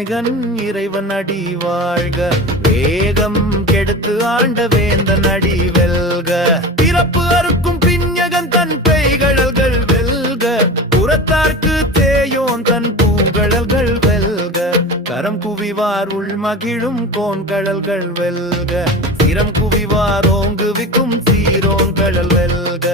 அநேகன் இறைவன் அடி வாழ்க, வேகம் கெடுத்து ஆண்ட வேந்தன் அடி வெல்க, பிறப்பு அறுக்கும் பிஞகன் தன் பெய்கழல்கள் வெல்க, புறத்தார்க்கு தேயோன் தன் பூங்கழல்கள் வெல்க, கரம் குவிவார் உள் மகிழும் கோன்கழல்கள் வெல்க, சிரம் குவிவார் ஓங்குவிக்கும் சீரோன் கழல் வெல்க.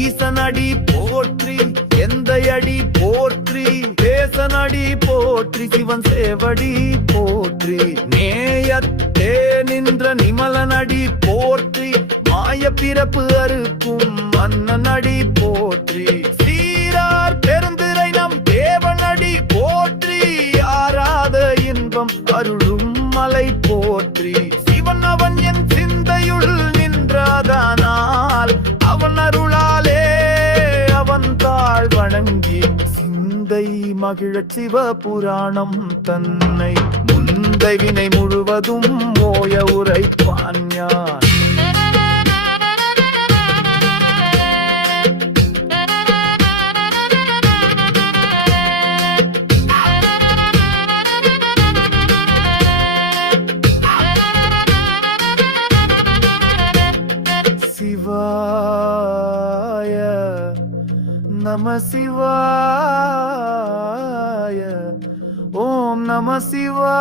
ஈசனடி போற்றி எந்த அடி போற்றி, தேசனடி போற்றி சிவன் சேவடி போற்றி, நேயத்தே நின்ற நிமலனடி போற்றி, மாய பிறப்பு அறுக்கும் மன்னனடி போற்றி, சீரார் பெருந்திரை நம் தேவனடி போற்றி, ஆராத இன்பம் அருளும் மலை போற்றி, சிவன் அவன் என் சிந்தையுள் நின்றாதானால் அவன் அருளாலே அவன் தாழ் வணங்கி சிந்தை மகிழச் சிவ புராணம் தன்னை முந்தை வினை முழுவதும் ஓய உரைப்பான் ஞான். நம சிவாய, ஓம் நம சிவாய.